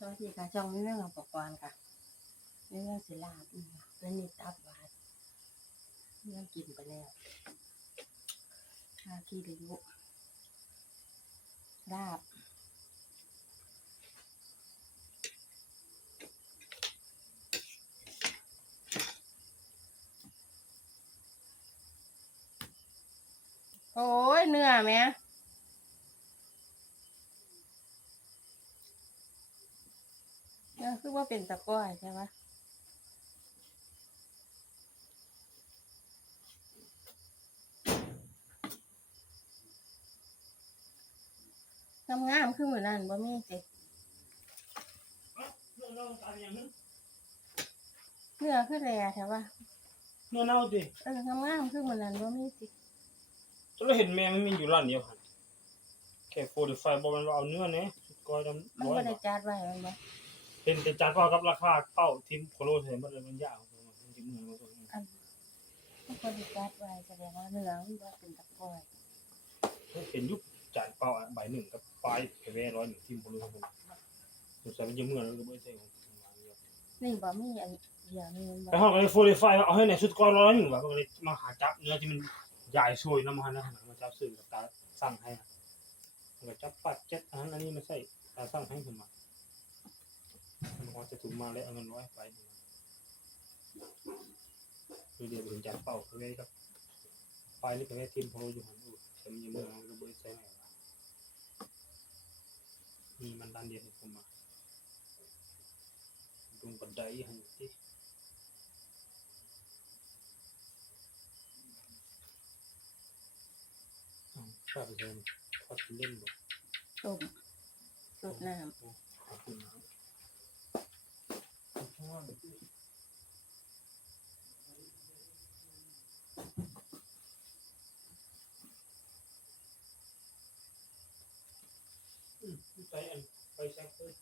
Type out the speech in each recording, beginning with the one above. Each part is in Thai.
สวัสดีค่ะช่องนี้เรื่องอุปกรณ์ค่ะเรื่องศิลาบอืมแล้วนี่ตับวานเรื่องกินไปแล้วข้าวขี้ริ้วลาบโอ้ยเนื้อแม่ เนื้อคือว่าเป็นตะกร้อยใช่ปะงามงามๆคือเหมือนนั่นบ่มีเจ็เนื้อคือแร่ใช่ปะเนื้อเน่าดิเอองามงามๆคือเหมือนนั่นบ่มีจิเราเห็นแมงมันมีอยู่ร้านเดียวค่ะแค่โฟร์ไฟบอกมันว่าเอาเนื้อเนี่ยก้อยดำมันร้อยบ่ได้จัดไว้แมันบ่ เป็นแต่จานก็กับราคาเป้าทีมโคโลเห็นมันเลยมันยาวมันจะเหมือนกันอันมันบ่ได้จัดไว้แสดงว่าเนื้อมันบ่เป็นตะกร้อยเห็นยุคจ่ายเป้าใบหนึ่งกับปลายแค่แว่ร้อยหนึ่งทีมโคโลของผมสงสัยมันจะเมื่อนกันก็ไม่ใช่ของนี่บ่มีอันเดียวนี่มันบ่ไปห้องก็เลยโฟร์ไฟเอาให้ในชุดก้อยร้อยหนึ่งว่ะก็เลยมาหาจับเนื้อที่มันใหญ่ช่วยน้ำมันนะมาจับซื้อกับตาสั่งให้มันก็จับปัดเจ็ดอันนี้ไม่ใช่ตาสั่งให้ขึ้นมา มันว่าจะถูกมาแล้วเอาเงินร้อยไปคือเดี๋ยวถึงจับเป่าเขาไว้ครับไปนี่ก็แค่ทีมพออยู่หันอูแต่มีเมืองมันก็บริใช้ไหนวะมีมันดันเดียวผมมาตรงบันไดหันที่ชอ้าวข้าไปเดินทอดเล่นบ่ต้มสดน้ำ ไปอันไปแซกเตอร์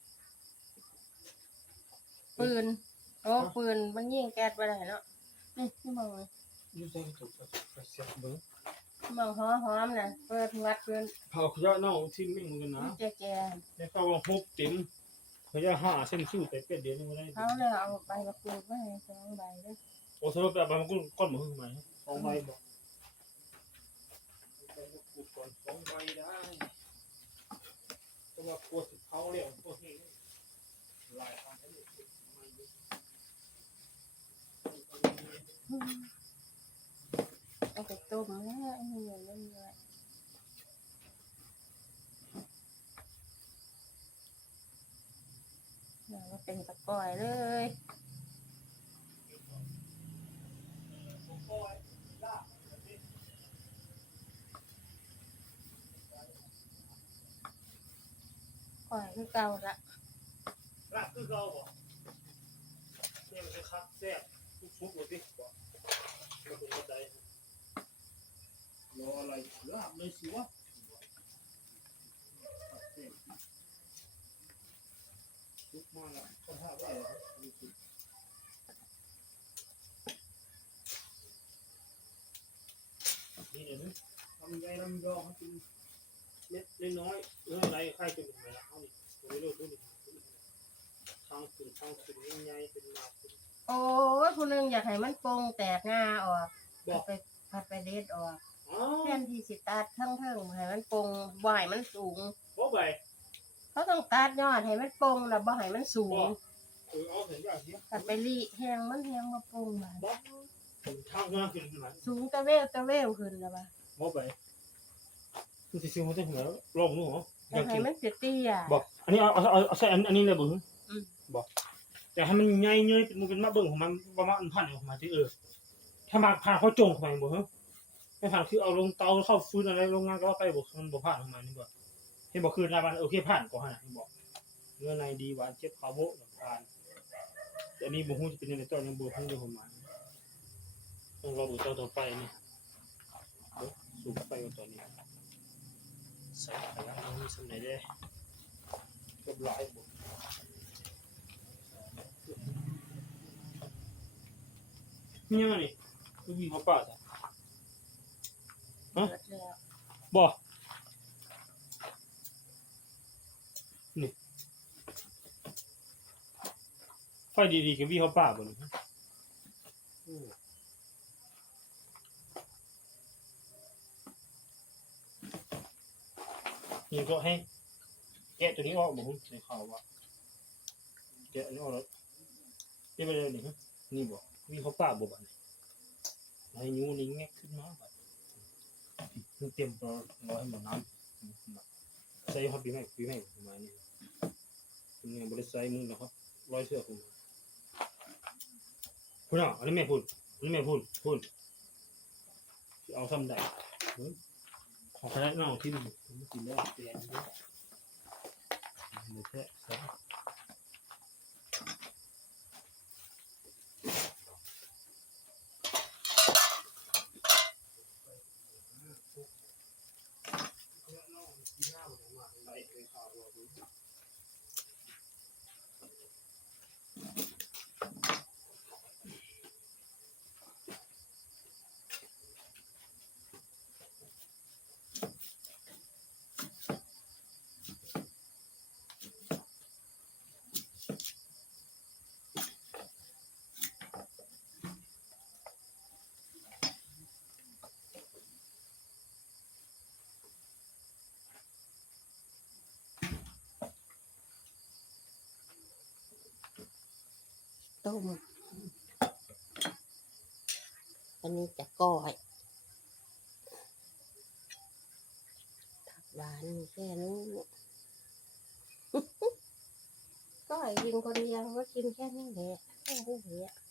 ปืนโอ้ปืนมันยิงแก๊สไปได้เนาะนี่ที่มองเลยยูแซกถูกไปแซกเบอร์มองหอหอมน่ะเปิดวัดปืนเผาขยะเน่าที่ไม่เหมือนกันนะแก่แก่แล้วก็ว่าฮุบติ๋ม ขยะห้าเส้นซิ่วไปเป็ดเดียวนี่ไม่ได้เขาเลยเอาใบมะกรูดมาให้สองใบเลยโอ้สรุปแบบมันก็ก้อนหมูขึ้นมาสองใบบอกก่อนสองใบได้แต่ว่ากลัวสิเผาเร็วพวกนี้หลายพันแล้วเอาไปต้มแล้วไอ้นี่เรื่อยๆเนี่ย ว่าเป็นตะกอยเลยก่อยคือเก่าละรักคือเก่าบ่เนี่ยมันจะคักแซ่บฟุกๆเลยสิบ่มาถึงบันไดรออะไรลาบเลยสิวะฟุกมาละค นท่าได้เหรอดูสินี่เดี๋ยวนี้ทำใจลำยองให้กินเม็ดน้อยๆเรื่องอะไรใครจะเป็นอะไรเอาดิไม่รู้ดูดิทางขึ้นทางขึ้นใหญ่ๆเป็นหลักเป็น โอ้ยผู้หนึงอยากให้มันโปร่งแตกงาออกบอพัก ดไปพัดไปเด็ดออกอ๋อแทนที่สิตัดทั้งเทิงให้มันโปร่งบ่ให้มันสูงบอกไป เขาต้องตัดยอดให้มันโปร่งแล้วบ่ให้มันสูงเออเอาเห็นอย่างนี้ตัดไปรีแหงมันแหงบ่โปร่งบาดบอกถึงทางงานขึ้นมาสูงตะเวลตะเวลขึ้นแล้วบ่าบอกไปคือสิเขาจะหัวลงนู่นเหรออยากให้มันเตี้ยๆ บอกอันนี้เอาเอาเอาเอาใส่อันอันนี้เลยบุ้งอืม บอกแต่ให้มันใหญ่เงยเป็นมันเป็นมาเบิ่งของมันประมาณพันของมันที่เออถ้ามาผ่านเขาจงของมันบุ้งไม่ผ่านคือเอาลงเตาเข้าฟื้นอะไรโรงงานก็ว่าไปบอกมันบอกผ่านของมันนี่บ อกเห็นบอกคือรายวันโอเคผ่านก็ให้บอกเนื้อในดีหวานเจ็บคาโบะผ่านแต่อันนี้บุ้งจะเป็นยังไงต่อยังบุ้งเรื่องของมันต้องรอดูเตาต่อไปนี่เดี๋ยวสูบไฟกันตอนนี้ใส่ขยะเอานี่สำเร็จได้เรียบร้อยบุนี่ยังไงนี่ลูกวิ่งเขาป่าจ้ะเบิดแล้วบ่ นี่ไฟดีๆกับวี่เขาป่าบ่นี่อืมนี่ก็ให้แกะตัวนี้ออกบ่ฮู้ในข่าวว่าแกะอันนี้ออกแล้วเรียบร้อยนี่นี่บ่วี่เขาป่าบ่บัดนี้ให้ยูนี่แงกขึ้นมาบนเตรียมรอรอให้หมันน้ำ ใส่ฮอตปีใหม่ปีใหม่ประมาณนี้คุณยังบริษัทมึงนะครับร้อยเสื้อคุณคุณอะอันนี้แม่พูดอันนี้แม่พูดพูดเอาซ้ำได้ของคณะน้องที่มันกินแล้วเปลี่ยนเยอะเดี๋ยวแค่ ต้ม อันนี้จะก้อยผักหวานมีแค่นี้ก้อยกินคนเดียวก็กินแค่นี้แหละแค่นี้แหละ